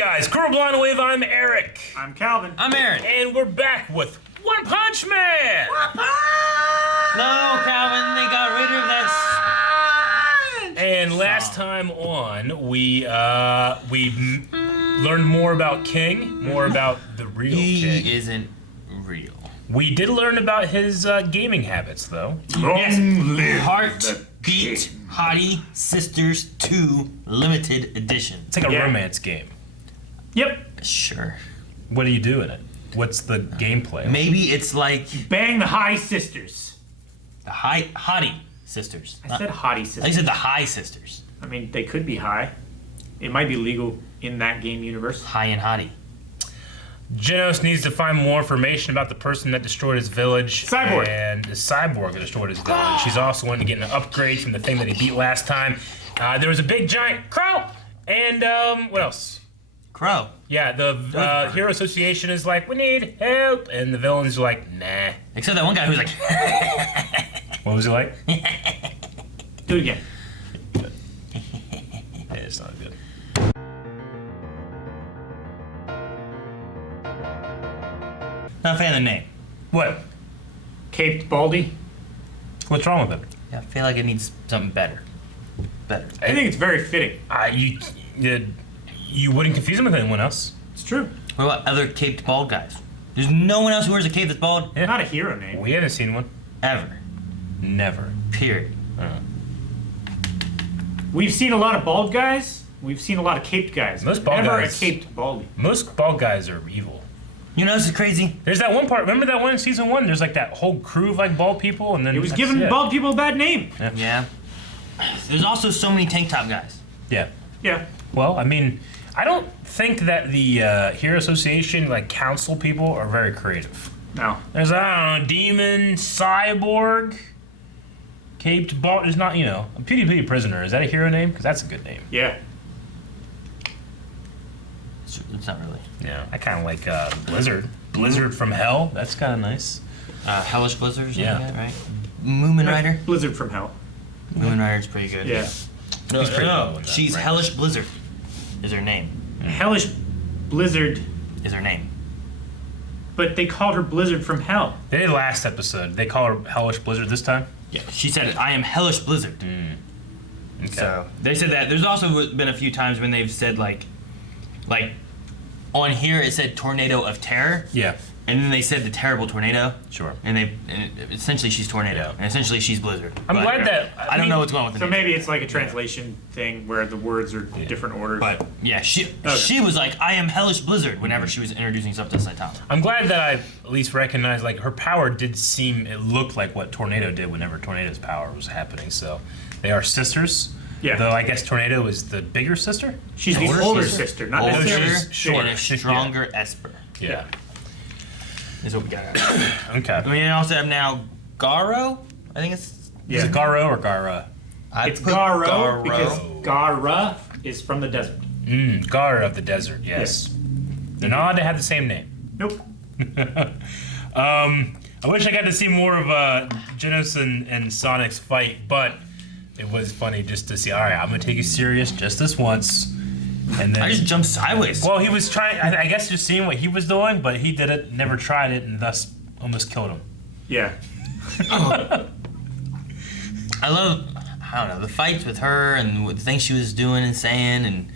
guys, Coral Blind Wave, I'm Eric. I'm Calvin. I'm Aaron. And we're back with One Punch Man! No, Calvin, they got rid of that. And last time on, we learned more about King, more about the real King. He isn't real. We did learn about his gaming habits, though. Yes. Heartbeat Hottie Sisters 2 Limited Edition. It's like a romance game. Yep. Sure. What do you do in it? What's the gameplay? Maybe it's like Bang the High Sisters. the Hottie Sisters. I said Hottie Sisters. I said the High Sisters. I mean, they could be high. It might be legal in that game universe. High and Hottie. Genos needs to find more information about the person that destroyed his village. Cyborg. And the cyborg that destroyed his village. She's also wanting to get an upgrade from the thing that he beat last time. There was a big giant crow. And what else? Crow. Yeah, the Hero Association is like, we need help. And the villains are like, nah. Except that one guy who's like, What was he like? Do it again. Yeah, it's not good. not a fan of the name. What? Caped Baldy. What's wrong with it? Yeah, I feel like it needs something better. Better. I think it's very fitting. You wouldn't confuse him with anyone else. It's true. What about other caped bald guys? There's no one else who wears a cape that's bald Yeah. Not a hero name. We haven't seen one. ever. Never. Period. We've seen a lot of bald guys. We've seen a lot of caped guys. Most bald Never guys- a caped Baldy. Most bald guys are evil. You know, this is crazy. There's that one part. Remember that one in season 1? There's like that whole crew of like bald people, and then It was that's giving it. bald people a bad name. Yeah. There's also so many tank top guys. Yeah. Yeah. Well, I mean, I don't think that the Hero Association, like council people, are very creative. No. There's I don't know, demon, cyborg, caped bald. There's not, a PvP prisoner. Is that a hero name? Because that's a good name. Yeah. It's not really. Yeah. I kind of like Blizzard. Blizzard from Hell. That's kind of nice. Hellish Blizzard or something Yeah. like that, right? Moomin Rider? Blizzard from Hell. Moomin Rider's pretty good. Yeah. No, He's pretty low no. in that She's rank. Hellish Blizzard. Is her name. Hellish Blizzard, Is her name. but they called her Blizzard from Hell. They did last episode. They call her Hellish Blizzard this time. Yeah. She said, I am Hellish Blizzard. Okay. So they said that. There's also been a few times when they've said like on here it said Tornado of Terror, Yeah. and then they said the Terrible Tornado, Sure. and essentially she's Tornado, Yeah. and essentially she's Blizzard. I'm But glad that I don't know what's going on with the So name. maybe it's like a translation thing where the words are different orders. But yeah, she was like, I am Hellish Blizzard whenever she was introducing stuff to Saitama. I'm glad that I at least recognized like her power did seem. It looked like what Tornado did whenever Tornado's power was happening. So they are sisters. Yeah. Though I guess Tornado is the bigger sister. she's the Older older sister? sister, not Older necessarily she's short. and a stronger Esper Yeah. is what we got. Okay. We also have now Garo. I think it's. Is it Garo or Gara? It's put Garo because Gara is from the desert. Gara of the desert. Yes. They're not allowed to have the same name. Nope. I wish I got to see more of Genos and Sonic's fight, but it was funny just to see. All right, I'm gonna take you serious just this once, and then I just jumped sideways. Well, he was trying. I guess just seeing what he was doing, but he did it, never tried it, and thus almost killed him. Yeah. I love, I don't know, the fights with her and the things she was doing and saying, and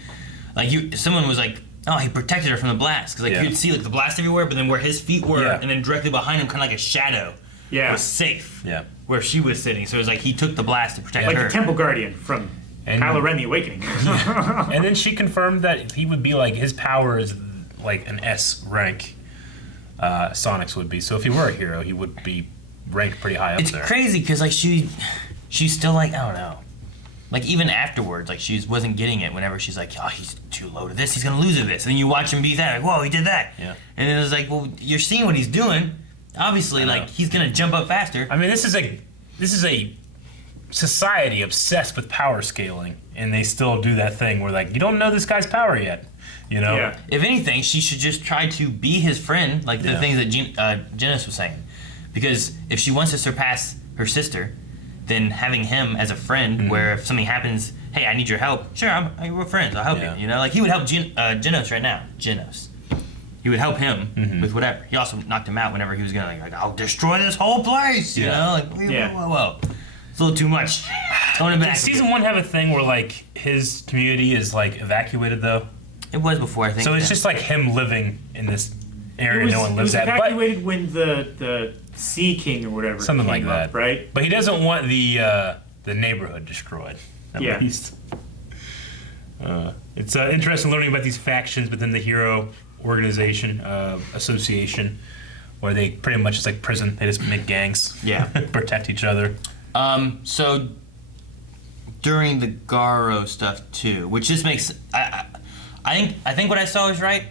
like someone was like, oh, he protected her from the blast, because like you'd see like the blast everywhere, but then where his feet were, and then directly behind him, kind of like a shadow, was safe. Yeah. Where she was sitting, so it was like he took the blast to protect Like her. the Temple Guardian from Kylo Ren the Awakening. And then she confirmed that he would be like, his power is like an S rank. Sonic's would be. So if he were a hero, he would be ranked pretty high up It's there. crazy because like she's still like, I don't know, like even afterwards, like she wasn't getting it. Whenever she's like, oh, he's too low to this, he's gonna lose to this, and then you watch him be that, like, whoa, he did that. Yeah. And then it's like, well, you're seeing what he's doing. Obviously, like he's gonna jump up faster. I mean, this is a society obsessed with power scaling, and they still do that thing where like, you don't know this guy's power yet, Yeah. If anything, she should just try to be his friend, like the things that Genos was saying. Because if she wants to surpass her sister, then having him as a friend, where if something happens hey, I need your help. Sure, we're friends. I'll help Yeah. you. You know, like he would help Genos right now. Genos. He would help him with whatever. He also knocked him out whenever he was gonna like I'll destroy this whole place. You know, like whoa. It's a little too much. Tone it back. Did season 1 have a thing where like his community is like evacuated though? It was before, I think. So it's just like him living in this area no one lives it was at. evacuated when the Sea King or whatever Something like came that, up, right? But he doesn't want the neighborhood destroyed. At least. It's interesting learning about these factions within the hero organization association, where they pretty much it's like prison. They just make gangs. Yeah. Protect each other. So during the Garo stuff too, which just makes I think what I saw was right,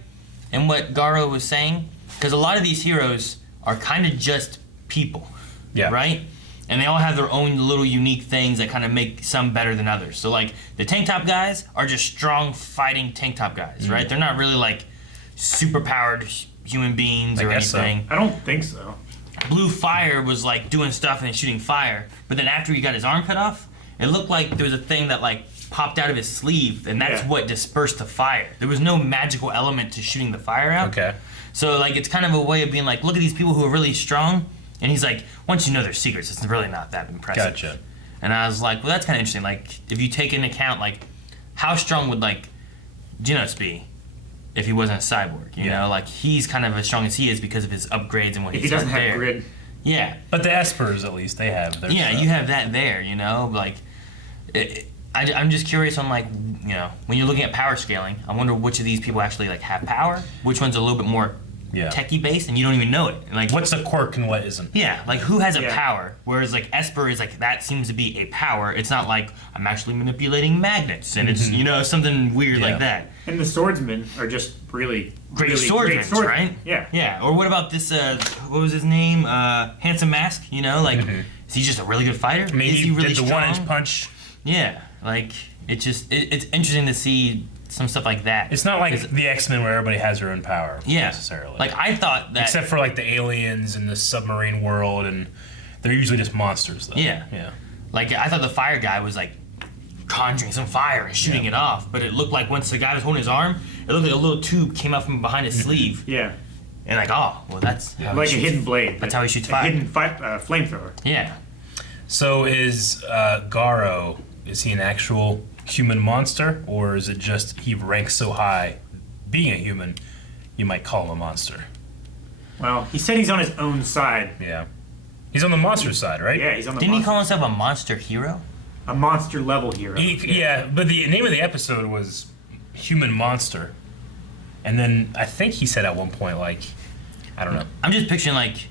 and what Garo was saying, because a lot of these heroes are kind of just people, right? And they all have their own little unique things that kind of make some better than others. So like the tank top guys are just strong fighting tank top guys, right? They're not really like super powered human beings or anything. I don't think so. Blue Fire was like doing stuff and then shooting fire, but then after he got his arm cut off, it looked like there was a thing that like popped out of his sleeve, and that's what dispersed the fire. There was no magical element to shooting the fire out. Okay. So like it's kind of a way of being like, look at these people who are really strong, and he's like, once you know their secrets, it's really not that impressive. Gotcha. And I was like, well, that's kind of interesting. Like if you take into account like how strong would like Genos be if he wasn't a cyborg, you know, like he's kind of as strong as he is because of his upgrades and what If he's he doesn't got have there. grid. Yeah. But the Espers, at least, they have their stuff. You have that there, you know, like I'm just curious on like, you know, when you're looking at power scaling, I wonder which of these people actually like have power, which one's a little bit more techie based, and you don't even know it. Like what's a quirk and what isn't? Yeah, like who has a power? Whereas like Esper is like that seems to be a power. It's not like I'm actually manipulating magnets, and it's you know something weird like that. And the swordsmen are just really great swordsmen, right? Yeah. Yeah. Or what about this? What was his name? Handsome Mask. You know, like is he just a really good fighter? Maybe is he really did the strong? 1-inch punch. Yeah, like it's interesting to see some stuff like that. It's not like the X-Men where everybody has their own power necessarily. Like I thought that, except for like the aliens in the submarine world, and they're usually just monsters though. Yeah. Like I thought the fire guy was like conjuring some fire and shooting it off, but it looked like once the guy was holding his arm, it looked like a little tube came out from behind his sleeve. Yeah. And like, oh, well, that's how like he a shoots. hidden blade. That's how he shoots fire. A hidden flamethrower. Yeah. So is Garo? Is he an actual human monster, or is it just he ranks so high, being a human, you might call him a monster? Well, he said he's on his own side. Yeah. He's on the monster side, right? Yeah, he's on the Didn't he monster. call himself a monster hero? A monster level hero. Yeah, but the name of the episode was Human Monster. And then I think he said at one point, like, I don't know. I'm just picturing like,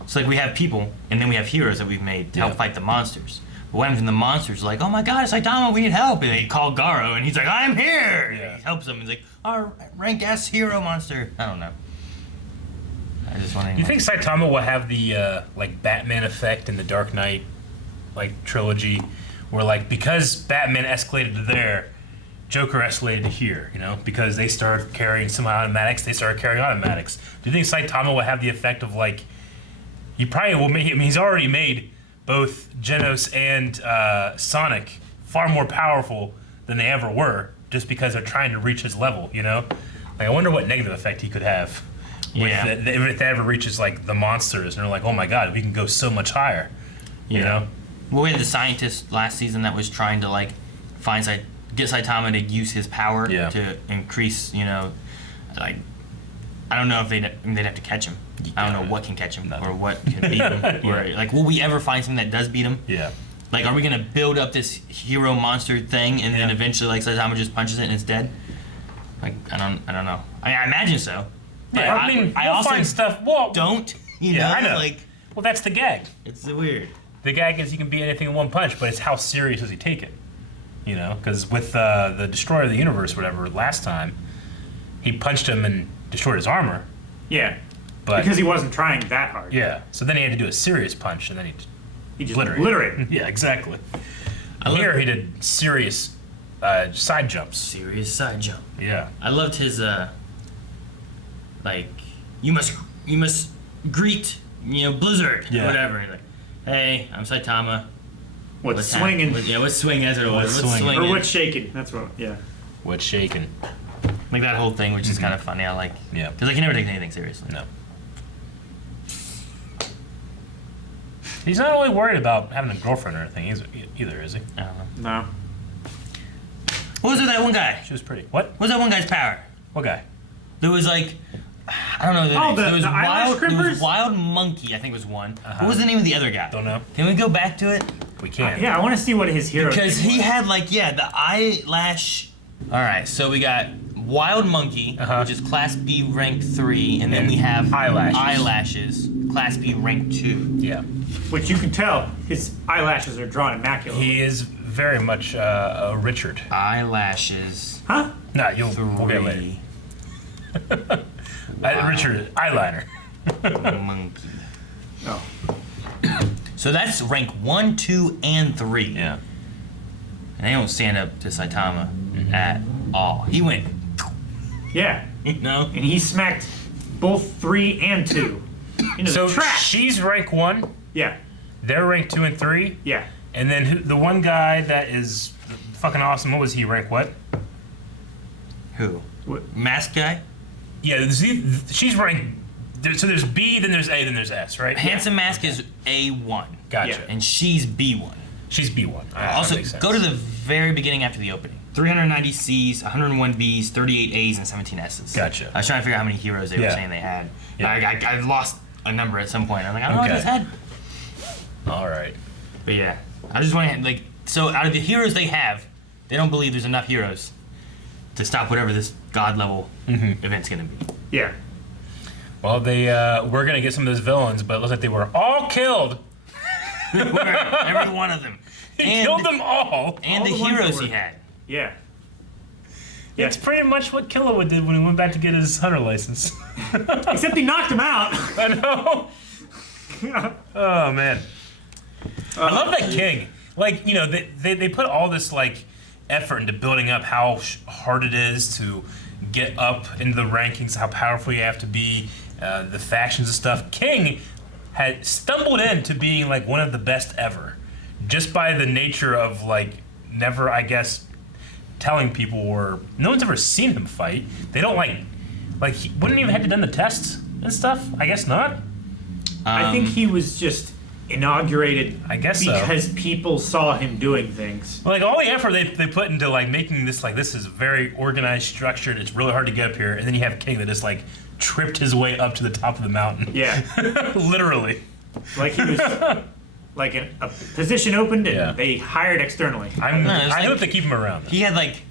it's like we have people, and then we have heroes that we've made to help fight the monsters. But what happens when the monsters are like, oh my god, Saitama, we need help, and they call Garo, and he's like, I'm here! Yeah. And he helps them, he's like, our ranked S hero monster. I don't know. I just want to. Do you think Saitama will have the like Batman effect in the Dark Knight like trilogy, where like because Batman escalated to there, Joker escalated to here, you know, because they started carrying some automatics, they started carrying automatics. Do you think Saitama will have the effect of like, he probably will make, I mean, he's already made both Genos and Sonic far more powerful than they ever were, just because they're trying to reach his level, you know? Like, I wonder what negative effect he could have. If that ever reaches like the monsters, and they're like, oh my god, we can go so much higher, you know? Well, we had the scientist last season that was trying to like get Saitama to use his power to increase, you know, like I don't know if they'd have to catch him. I don't know what can catch him or what can beat him. Or like, will we ever find something that does beat him? Yeah. Like, are we gonna build up this hero monster thing and then eventually like Saitama just punches it and it's dead? Like, I don't know. I mean, I imagine so. Yeah, I mean, I we'll also find stuff. Well, don't. You know? I know. Like, well, that's the gag. it's weird. The gag is he can beat anything in one punch, but it's how serious does he take it? You know, because with the Destroyer of the Universe, whatever, last time, he punched him and destroyed his armor. Yeah. But Because he wasn't trying that hard. yeah, so then he had to do a serious punch, and then He just obliterated. obliterated. Yeah, exactly. I Here love- he did serious side jumps. Serious side jump. Yeah. I loved his like you must greet, you know, Blizzard or whatever. He's like, hey, I'm Saitama. What's swinging? What's swinging? That's what it was. What's What's swinging? swinging? Or what's shaking? That's what. Yeah. What's shaking? Like that whole thing, which is kind of funny. I like. Yeah. Because I can never take anything seriously. No. He's not really worried about having a girlfriend or anything either, is he? I don't know. No. What was with that one guy? She was pretty. What? What was that one guy's power? What guy? There was like, I don't know. There was the eyelash there was crimpers? Wild Monkey, I think was one. What was the name of the other guy? Don't know. Can we go back to it? We can't. Yeah, I want to see what his hero. Because name he was. had like, the eyelash. All right, so we got Wild Monkey, which is Class B rank 3, and then we have eyelashes, Class B rank 2. Yeah. Which you can tell his eyelashes are drawn immaculate. He is very much a Richard. Eyelashes. Huh? No, we'll get later. 3 Richard, eyeliner. Monkey. Oh. So that's rank 1, 2, and 3. Yeah. And they don't stand up to Saitama at all. He went, Yeah. you know? And he smacked both 3 and 2 into So the trash. she's rank 1, Yeah. they're rank 2 and 3, Yeah. and then the one guy that is fucking awesome, what was he, rank what? Who? What? Mask guy? Yeah, she's rank, so there's B, then there's A, then there's S, right? Handsome Mask is A1. Gotcha. Yeah. And she's B1. She's B1. That Also, makes sense. go to the very beginning after the opening. 390 C's, 101 B's, 38 A's, and 17 S's. Gotcha. I was trying to figure out how many heroes they were saying they had. Yeah. I lost a number at some point. I'm like, I don't know what I just had. All right. But yeah, I just want to, like, so out of the heroes they have, they don't believe there's enough heroes to stop whatever this god level event's going to be. Yeah. Well, we're going to get some of those villains, but it looks like they were all killed. Every one of them. He killed them all. And All the the ones heroes that he were- had. Yeah. It's pretty much what Killua did when he went back to get his hunter license. Except he knocked him out. I know. Oh, man. I love that king. Like, you know, they put all this, like, effort into building up how hard it is to get up into the rankings, how powerful you have to be, the factions and stuff. King had stumbled into being, like, one of the best ever. Just by the nature of, like, never, I guess, telling people, or no one's ever seen him fight. They don't, like, he wouldn't even have to done the tests and stuff. I guess not. I think he was just inaugurated. I guess so. because people saw him doing things. Like, all the effort they put into, like, making this, like, this is very organized, structured, it's really hard to get up here, and then you have King that just, like, tripped his way up to the top of the mountain. Yeah. Literally. Like he was like a position opened and Yeah. they hired externally. I hope they keep him around. He had like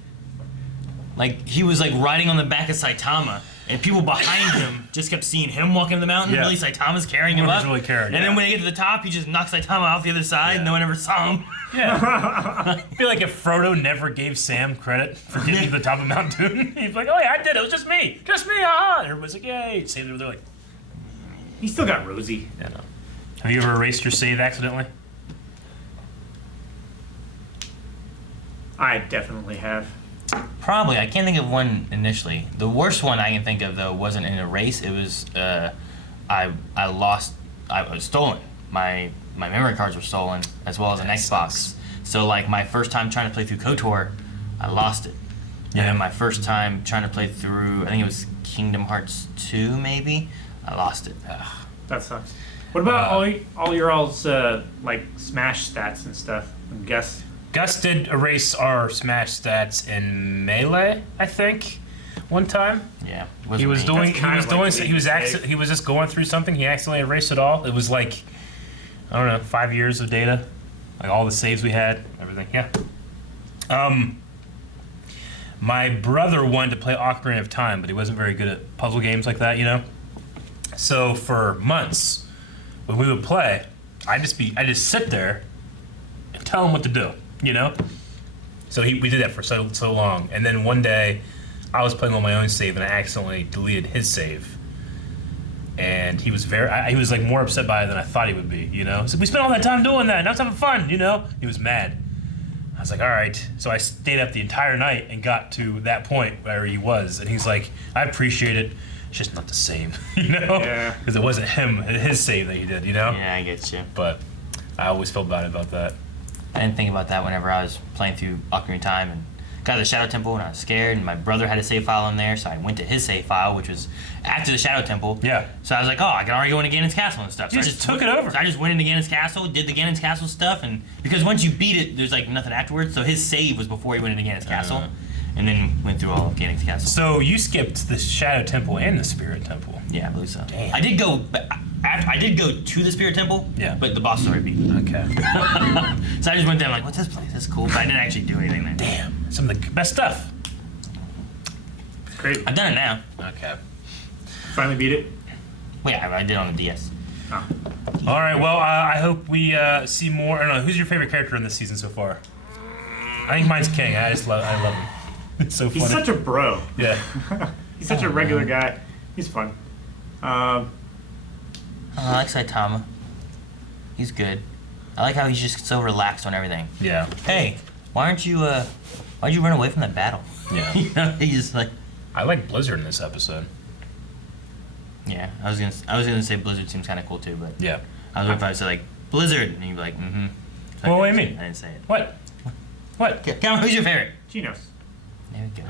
he was like riding on the back of Saitama, and people behind him just kept seeing him walking up the mountain. Yeah. Really, Saitama's carrying him Nobody's up. really caring, And yeah. then when they get to the top, he just knocks Saitama off the other side. Yeah. No one ever saw him. Yeah. I feel like if Frodo never gave Sam credit for getting to the top of Mount Doom, he's like, oh yeah, I did it. It was just me. Just me. Ah. And everybody's like, yay. Saved it. They're like, He still got Rosie. yeah, no. Have you ever erased your save accidentally? I definitely have. Probably. I can't think of one initially. The worst one I can think of though wasn't in a race. It was I lost. I was stolen. My memory cards were stolen, as well as an Xbox. So like my first time trying to play through KOTOR, I lost it. And then my first time trying to play through, I think it was Kingdom Hearts 2 maybe, I lost it. That sucks. What about all your all's like Smash stats and stuff? And guess. Gus did erase our Smash stats in Melee, I think, one time. Yeah, He was me. doing. That's kind of like the mistake. He was just going through something. He accidentally erased it all. It was like, I don't know, 5 years of data, like all the saves we had, everything. Yeah. My brother wanted to play Ocarina of Time, but he wasn't very good at puzzle games like that, you know. So for months, when we would play, I just sit there and tell him what to do, you know. So we did that for so long, and then one day, I was playing on my own save, and I accidentally deleted his save. And he was he was like more upset by it than I thought he would be, you know. So we spent all that time doing that, now it's having fun, you know. He was mad. I was like, all right. So I stayed up the entire night and got to that point where he was, and he's like, I appreciate it. It's just not the same, you know. Yeah. Because it wasn't his save that he did, you know. Yeah, I get you. But I always felt bad about that. I didn't think about that whenever I was playing through Ocarina of Time and got to the Shadow Temple and I was scared, and my brother had a save file in there, so I went to his save file, which was after the Shadow Temple. Yeah. So I was like, oh, I can already go into Ganon's Castle and stuff. So You I just took it over. So I just went into Ganon's Castle, did the Ganon's Castle stuff, and because once you beat it, there's like nothing afterwards. So his save was before he went into Ganon's Castle, and then went through all of Ganon's Castle. So you skipped the Shadow Temple and the Spirit Temple. Yeah, I believe so. Damn. I did go to the Spirit Temple. Yeah. But the boss was already beat. Okay. So I just went there. I'm like, what's this place? That's cool. But I didn't actually do anything there. Damn. Some of the best stuff. It's crazy. I've done it now. Okay. Finally beat it. Well, yeah, I did it on the DS. Oh. All right. Well, I hope we see more. I don't know. Who's your favorite character in this season so far? I think mine's King. I love him. It's so funny. He's such a bro. Yeah. He's such a regular guy. He's fun. I like Saitama. He's good. I like how he's just so relaxed on everything. Yeah. Hey, why'd you run away from that battle? Yeah. You know, he's just like. I like Blizzard in this episode. Yeah, I was gonna say Blizzard seems kind of cool too, but Yeah. I was wondering if I said like Blizzard, and you'd be like, mm-hmm. So Well, what I do you didn't mean? say- I didn't say it. What? What? Cameron, who's your favorite? Genos. There we go.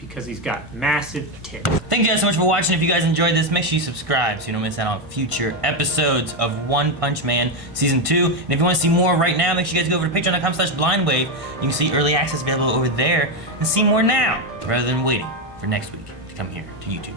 Because he's got massive tits. Thank you guys so much for watching. If you guys enjoyed this, make sure you subscribe so you don't miss out on future episodes of One Punch Man Season 2. And if you want to see more right now, make sure you guys go over to patreon.com/blindwave. You can see early access available over there and see more now, rather than waiting for next week to come here to YouTube.